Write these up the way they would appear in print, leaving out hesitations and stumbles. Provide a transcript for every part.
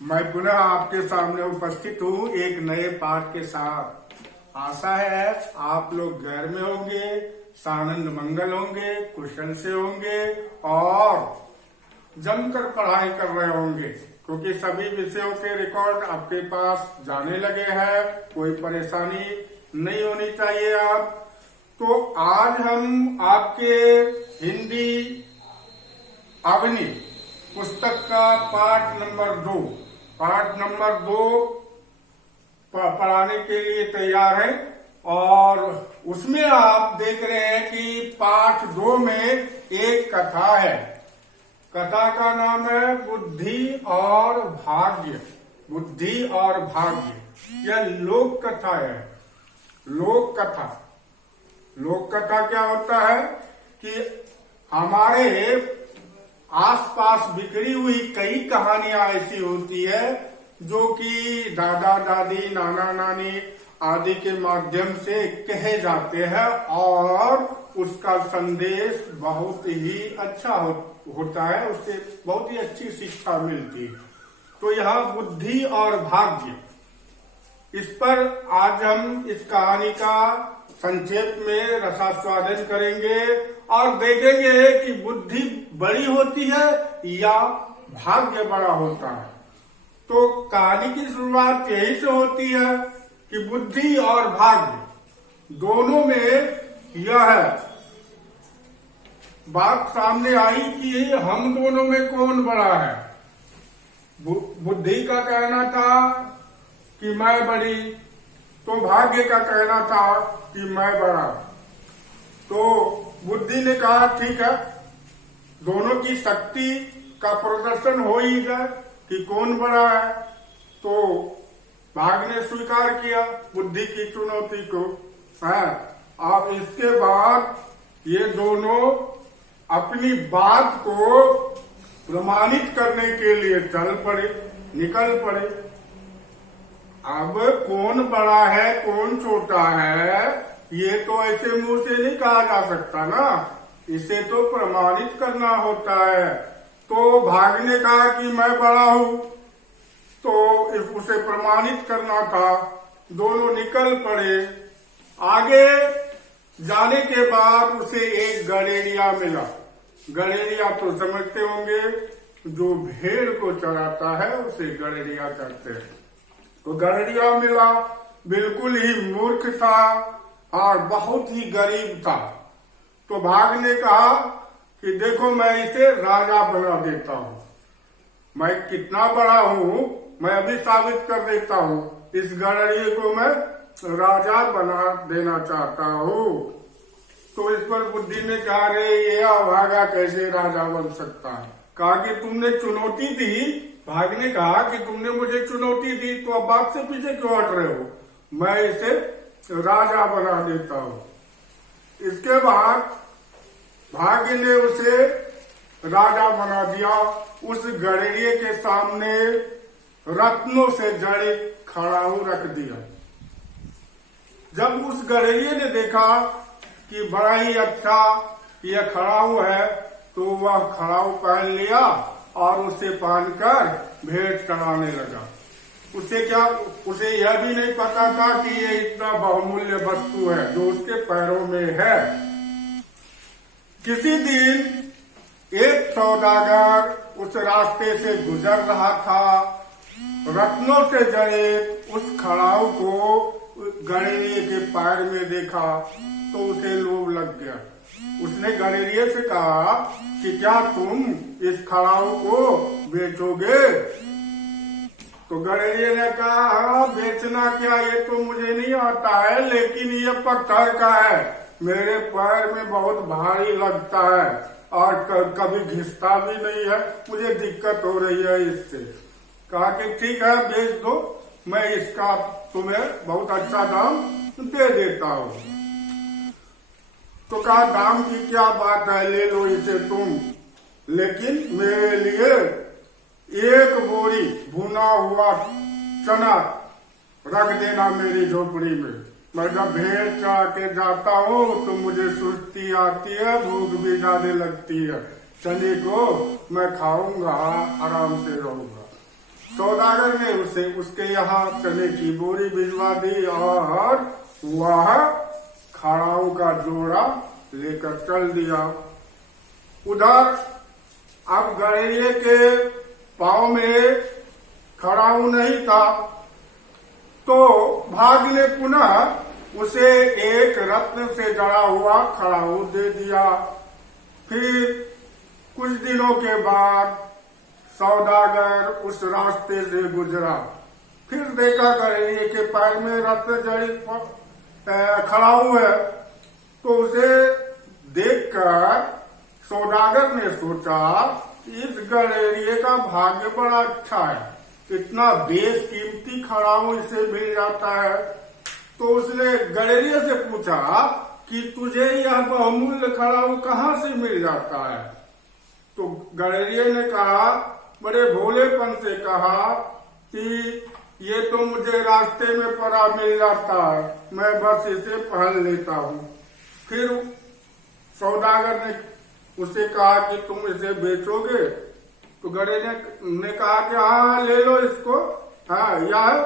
मैं पुनः आपके सामने उपस्थित हूँ एक नए पाठ के साथ। आशा है आप लोग घर में होंगे, सानंद मंगल होंगे, कुशल से होंगे और जमकर पढ़ाई कर रहे होंगे, क्योंकि सभी विषयों के रिकॉर्ड आपके पास जाने लगे हैं। कोई परेशानी नहीं होनी चाहिए आप। तो आज हम आपके हिंदी अवनी पुस्तक का पाठ नंबर 2 पढ़ाने के लिए तैयार है। और उसमें आप देख रहे हैं कि पाठ 2 में एक कथा है। कथा का नाम है बुद्धि और भाग्य। बुद्धि और भाग्य यह लोक कथा है। लोक कथा क्या होता है कि हमारे आसपास बिखरी हुई कई कहानियां ऐसी होती है जो कि दादा दादी, नाना नानी आदि के माध्यम से कहे जाते हैं और उसका संदेश बहुत ही अच्छा होता है, उससे बहुत ही अच्छी शिक्षा मिलती है। तो यहाँ बुद्धि और भाग्य, इस पर आज हम इस कहानी का संक्षेप में रसास्वादन करेंगे और देखेंगे कि बुद्धि बड़ी होती है या भाग्य बड़ा होता है। तो कहानी की शुरुआत यही से होती है कि बुद्धि और भाग्य दोनों में यह बात सामने आई कि हम दोनों में कौन बड़ा है। बुद्धि का कहना था कि मैं बड़ी, तो भाग्य का कहना था कि मैं बड़ा। तो बुद्धि ने कहा ठीक है, दोनों की शक्ति का प्रदर्शन हो ही जाए कि कौन बड़ा है। तो भाग ने स्वीकार किया बुद्धि की चुनौती को। है अब इसके बाद ये दोनों अपनी बात को प्रमाणित करने के लिए निकल पड़े। अब कौन बड़ा है कौन छोटा है ये तो ऐसे मुंह से नहीं कहा जा सकता ना, इसे तो प्रमाणित करना होता है। तो भाग ने कहा कि मैं बड़ा हूं, तो उसे प्रमाणित करना था। दोनों निकल पड़े। आगे जाने के बाद उसे एक गड़ेरिया मिला। गड़ेरिया तो समझते होंगे, जो भेड़ को चराता है उसे गड़ेरिया कहते हैं। तो गड़ेरिया मिला, बिल्कुल ही मूर्ख था और बहुत ही गरीब था। तो भाग ने कहा कि देखो मैं इसे राजा बना देता हूँ, मैं कितना बड़ा हूँ मैं अभी साबित कर देता हूँ। इस गड़ेरिये को मैं राजा बना देना चाहता हूँ। तो इस पर बुद्धि ने कहा रे ये अभागा कैसे राजा बन सकता है। कहा कि तुमने चुनौती दी। भाग ने कहा कि तुमने मुझे चुनौती दी तो अब बात से पीछे क्यों हट रहे हो, मैं इसे राजा बना देता हूं। इसके बाद भाग्य ने उसे राजा बना दिया। उस गड़ेरिये के सामने रत्नों से जड़े खड़ाऊ रख दिया। जब उस गड़ेरिये ने देखा कि बड़ा ही अच्छा यह खड़ाऊ है, तो वह खड़ाऊ पहन लिया और उसे पहनकर भेंट चढ़ाने लगा। उसे यह भी नहीं पता था कि ये इतना बहुमूल्य वस्तु है जो उसके पैरों में है। किसी दिन एक सौदागर उस रास्ते से गुजर रहा था। रत्नों से जड़े उस खड़ाऊ को गड़ेरिये के पैर में देखा तो उसे लोभ लग गया। उसने गड़ेरिये से कहा कि क्या तुम इस खड़ाऊ को बेचोगे। तो गड़ेरिये ने कहा हाँ बेचना क्या, ये तो मुझे नहीं आता है, लेकिन ये पत्थर का है, मेरे पैर में बहुत भारी लगता है और कभी घिसता भी नहीं है, मुझे दिक्कत हो रही है इससे। कहा कि ठीक है बेच दो, मैं इसका तुम्हें बहुत अच्छा दाम दे देता हूँ। तो कहा दाम की क्या बात है, ले लो इसे तुम, लेकिन मेरे लिए एक बोरी भुना हुआ चना रख देना मेरी झोपड़ी में। मैं जब भेड़ चढ़ा के जाता हूँ तो मुझे सुस्ती आती है, भूख भी ज्यादा लगती है, चने को मैं खाऊंगा, आराम से रहूंगा। सौदागर ने उसे उसके यहाँ चने की बोरी भिजवा दी और वह खड़ाऊ का जोड़ा लेकर चल दिया। उधर अब गड़ेरिये के पाँव में खड़ाऊ नहीं था, तो भाग ने पुनः उसे एक रत्न से जड़ा हुआ खड़ाऊ दे दिया। फिर कुछ दिनों के बाद सौदागर उस रास्ते से गुजरा, फिर देखा गड़ेरिये के पैर में रत्न जड़ी खड़ाऊ है, तो उसे देखकर सौदागर ने सोचा इस गड़ेरिये का भाग्य बड़ा अच्छा है, इतना बेशकीमती खड़ाऊ इसे मिल जाता है। तो उसने गड़ेरिये से पूछा कि तुझे यह बहुमूल्य खड़ाऊ कहाँ से मिल जाता है? तो गड़ेरिये ने कहा, बड़े भोलेपन से कहा कि ये तो मुझे रास्ते में पड़ा मिल जाता है, मैं बस इसे पहन लेता हूँ। फिर सौदागर ने उसे कहा कि तुम इसे बेचोगे? तो गड़ेरिये ने कहा कि हाँ ले लो इसको, हाँ यह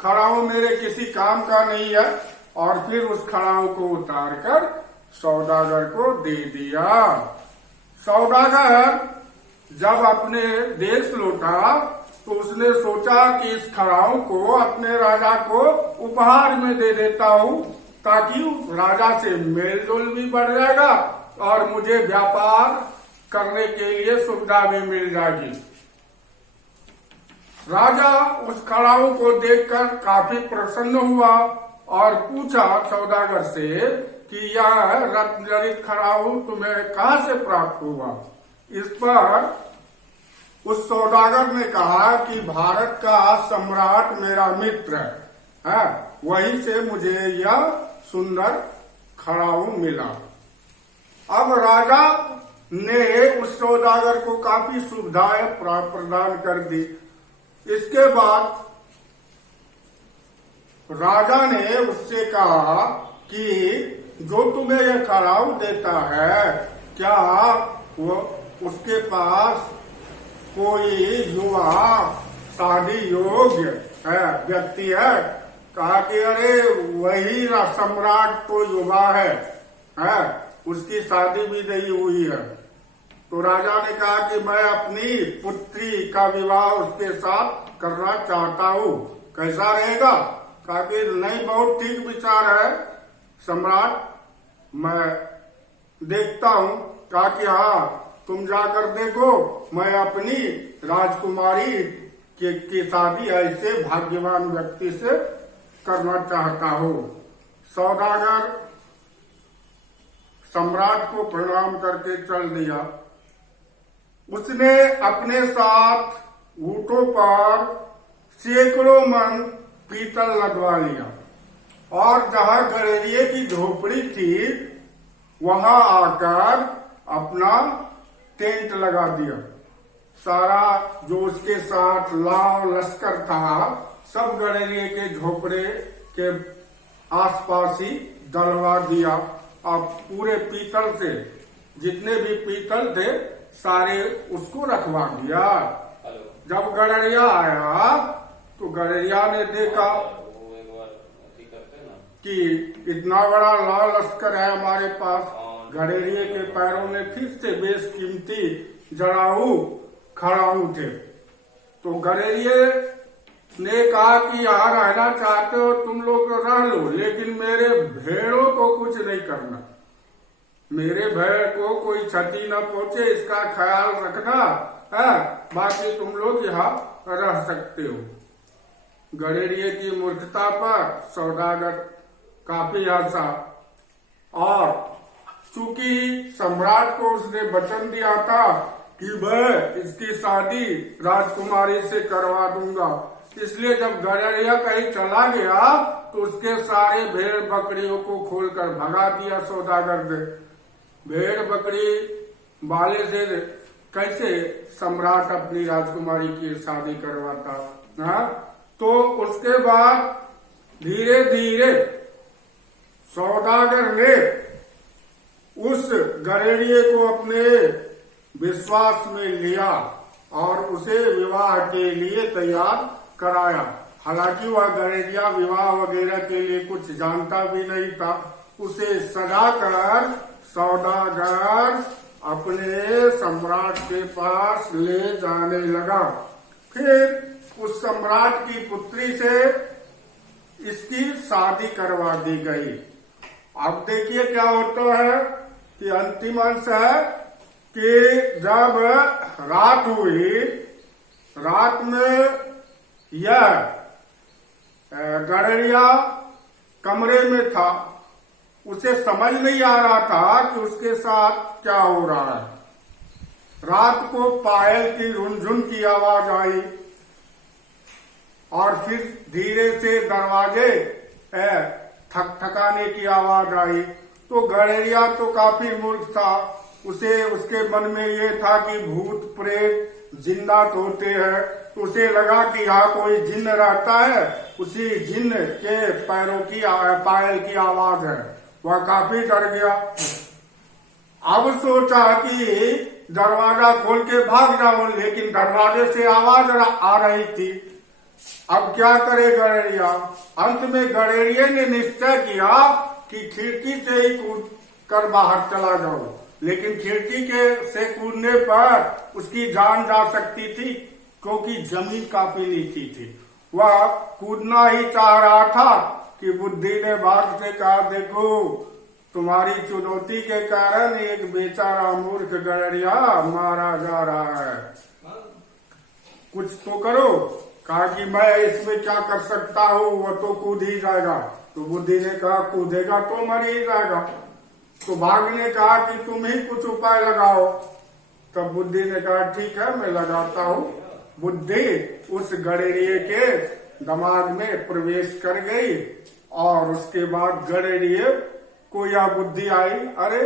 खड़ाऊ मेरे किसी काम का नहीं है। और फिर उस खड़ाऊ को उतारकर सौदागर को दे दिया। सौदागर जब अपने देश लौटा तो उसने सोचा कि इस खड़ाऊ को अपने राजा को उपहार में दे देता हूँ, ताकि उस राजा से मेल जोल भी बढ़ जाएगा और मुझे व्यापार करने के लिए सुविधा भी मिल जाएगी। राजा उस खड़ाऊ को देखकर काफी प्रसन्न हुआ और पूछा सौदागर से कि यह रत्न जड़ित खड़ाऊ तुम्हें कहाँ से प्राप्त हुआ? इस पर उस सौदागर ने कहा कि भारत का सम्राट मेरा मित्र है, वहीं से मुझे यह सुंदर खड़ाऊ मिला। अब राजा ने उस सौदागर को काफी सुविधाएं प्रदान कर दी। इसके बाद राजा ने उससे कहा कि जो तुम्हें यह खड़ाऊ देता है, क्या वो उसके पास कोई युवा शादी योग्य है व्यक्ति है? कहा कि अरे वही सम्राट तो युवा है, उसकी शादी भी नहीं हुई है। तो राजा ने कहा कि मैं अपनी पुत्री का विवाह उसके साथ करना चाहता हूँ, कैसा रहेगा? कहा कि नहीं, बहुत ठीक विचार है सम्राट, मैं देखता हूँ। कहा कि हाँ तुम जाकर देखो, मैं अपनी राजकुमारी की शादी ऐसे भाग्यवान व्यक्ति से करना चाहता हूँ। सौदागर सम्राट को प्रणाम करके चल दिया। उसने अपने साथ ऊंटों पर सैकड़ों मन पीतल लगवा लिया और जहाँ गड़ेरिये की झोपड़ी थी वहां आकर अपना टेंट लगा दिया। सारा जो उसके साथ लाव लश्कर था सब गड़ेरिये के झोपड़े के आसपास ही डलवा दिया। अब पूरे पीतल से जितने भी पीतल थे सारे उसको रखवा दिया। जब गड़ेरिया आया तो गड़ेरिया ने देखा कि इतना बड़ा लाल लश्कर है हमारे पास। गड़ेरिये के पैरों में फिर से बेशकीमती जड़ाऊ खड़ाऊ थे। तो गड़ेरिये ने कहा कि यहाँ रहना चाहते हो तुम लोग रह लो, लेकिन मेरे भेड़ों को कुछ नहीं करना, मेरे भेड़ को कोई क्षति न पहुंचे इसका ख्याल रखना है, बाकी तुम लोग यहाँ रह सकते हो। गड़ेरिये की मूर्खता पर सौदागर काफी हंसा और चूंकि सम्राट को उसने वचन दिया था कि मैं इसकी शादी राजकुमारी से करवा दूंगा, इसलिए जब गड़ेरिया कहीं चला गया तो उसके सारे भेड़ बकरियों को खोलकर भगा दिया सौदागर ने। भेड़ बकरी वाले से कैसे सम्राट अपनी राजकुमारी की शादी करवाता? हाँ, तो उसके बाद धीरे धीरे सौदागर ने उस गड़ेरिये को अपने विश्वास में लिया और उसे विवाह के लिए तैयार कराया। हालांकि वह गड़ेरिया विवाह वगैरह के लिए कुछ जानता भी नहीं था। उसे सजाकर सौदागर अपने सम्राट के पास ले जाने लगा। फिर उस सम्राट की पुत्री से इसकी शादी करवा दी गई। अब देखिए क्या होता है कि अंतिम अंश है कि जब रात हुई, रात में यह गड़ेरिया कमरे में था। उसे समझ नहीं आ रहा था कि उसके साथ क्या हो रहा है। रात को पायल की रुनझुन की आवाज आई और फिर धीरे से दरवाजे ठकठकाने की आवाज आई। तो गड़ेरिया तो काफी मूर्ख था। उसे उसके मन में ये था कि भूत प्रेत जिन्नात होते हैं। तो उसे लगा कि यहाँ कोई जिन्न रहता है, उसी जिन्न के पैरों की पायल की आवाज है। वह काफी डर गया। अब सोचा कि दरवाजा खोल के भाग जाऊं, लेकिन दरवाजे से आवाज आ रही थी। अब क्या करे गड़ेरिया? अंत में गड़ेरिया ने निश्चय किया कि खिड़की से ही कूद कर बाहर चला जाऊं। लेकिन खिड़की के से कूदने पर उसकी जान जा सकती थी, क्योंकि जमीन काफी नीची थी। वह कूदना ही चाह रहा था कि बुद्धि ने बाघ से कहा, देखो तुम्हारी चुनौती के कारण एक बेचारा मूर्ख गड़ेरिया मारा जा रहा है, कुछ तो करो। कहा कि मैं इसमें क्या कर सकता हूँ, वो तो कूद ही जाएगा। तो बुद्धि ने कहा, कूदेगा तो मर ही जाएगा। तो बाघ ने कहा कि तुम ही कुछ उपाय लगाओ। तब बुद्धि ने कहा, ठीक है मैं लगाता हूँ। बुद्धि उस गड़ेरिये के दिमाग में प्रवेश कर गई और उसके बाद गड़ेरिये को यह बुद्धि आई, अरे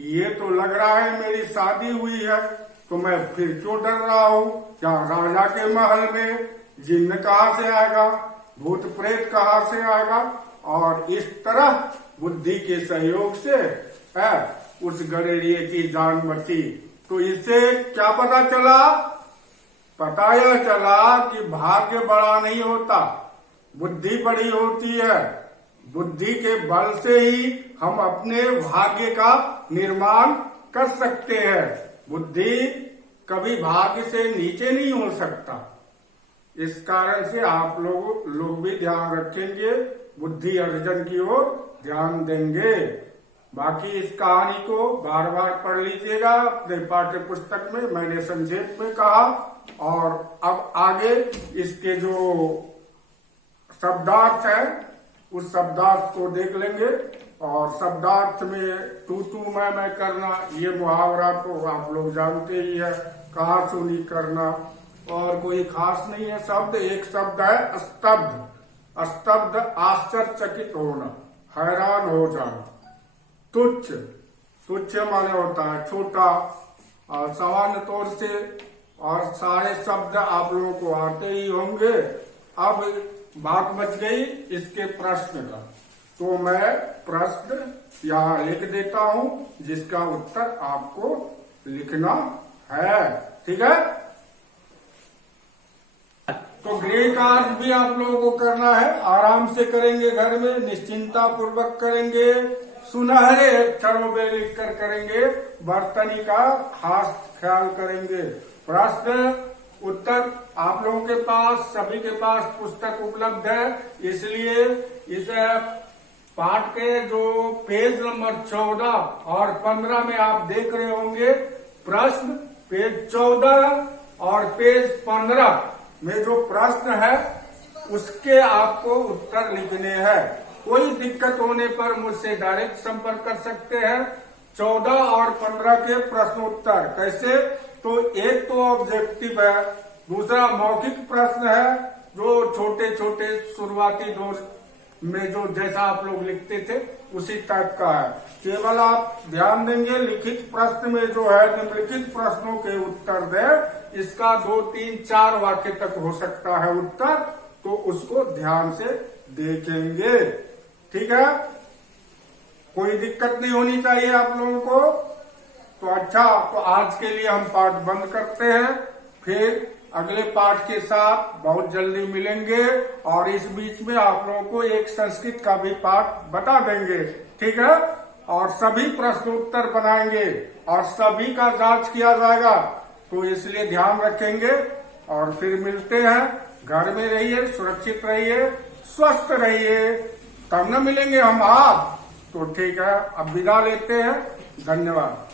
ये तो लग रहा है मेरी शादी हुई है, तो मैं फिर क्यों डर रहा हूँ? क्या राजा के महल में जिन्न कहाँ से आएगा, भूत प्रेत कहाँ से आएगा? और इस तरह बुद्धि के सहयोग से उस गड़ेरिये की जान बची। तो इससे क्या पता चला? पता यह चला कि भाग्य बड़ा नहीं होता, बुद्धि बड़ी होती है। बुद्धि के बल से ही हम अपने भाग्य का निर्माण कर सकते हैं। बुद्धि कभी भाग्य से नीचे नहीं हो सकता। इस कारण से आप लोग भी ध्यान रखेंगे, बुद्धि अर्जन की ओर ध्यान देंगे। बाकी इस कहानी को बार बार पढ़ लीजिएगा अपने पाठ्य पुस्तक में, मैंने संक्षेप में कहा। और अब आगे इसके जो शब्दार्थ है उस शब्दार्थ को देख लेंगे। और शब्दार्थ में तू तू मैं करना, ये मुहावरा तो आप लोग जानते ही है, कहा सुनी करना, और कोई खास नहीं है शब्द। एक शब्द है स्तब्ध। स्तब्ध आश्चर्यचकित होना, हैरान हो जाना। तुच्छ, तुच्छ माने होता है छोटा, और सामान्य तौर से और सारे शब्द आप लोगों को आते ही होंगे। अब बात बच गई इसके प्रश्न का, तो मैं प्रश्न यहाँ लिख देता हूँ जिसका उत्तर आपको लिखना है। ठीक है? तो गृह कार्य भी आप लोगों को करना है, आराम से करेंगे, घर में निश्चिंता पूर्वक करेंगे, सुनहरे अक्षरों में लिख कर करेंगे, बर्तनी का खास ख्याल करेंगे। प्रश्न उत्तर आप लोगों के पास, सभी के पास पुस्तक उपलब्ध है, इसलिए इस पाठ के जो पेज नंबर 14 और 15 में आप देख रहे होंगे प्रश्न, पेज 14 और पेज 15 में जो प्रश्न है उसके आपको उत्तर लिखने हैं। कोई दिक्कत होने पर मुझसे डायरेक्ट संपर्क कर सकते हैं। 14 और 15 के प्रश्न उत्तर कैसे? तो एक तो ऑब्जेक्टिव है, दूसरा मौखिक प्रश्न है जो छोटे छोटे शुरुआती दौर में जो जैसा आप लोग लिखते थे उसी टाइप का है। केवल आप ध्यान देंगे लिखित प्रश्न में जो है निम्नलिखित प्रश्नों के उत्तर दे, इसका 2, 3, 4 वाक्य तक हो सकता है उत्तर, तो उसको ध्यान से देखेंगे। ठीक है? कोई दिक्कत नहीं होनी चाहिए आप लोगों को। तो अच्छा, तो आज के लिए हम पाठ बंद करते हैं। फिर अगले पाठ के साथ बहुत जल्दी मिलेंगे और इस बीच में आप लोगों को एक संस्कृत का भी पाठ बता देंगे, ठीक है। और सभी प्रश्न उत्तर बनाएंगे और सभी का जांच किया जाएगा, तो इसलिए ध्यान रखेंगे। और फिर मिलते हैं, घर में रहिए, सुरक्षित रहिए, स्वस्थ रहिए, तब न मिलेंगे हम आप। तो ठीक है, अब विदा लेते हैं, धन्यवाद।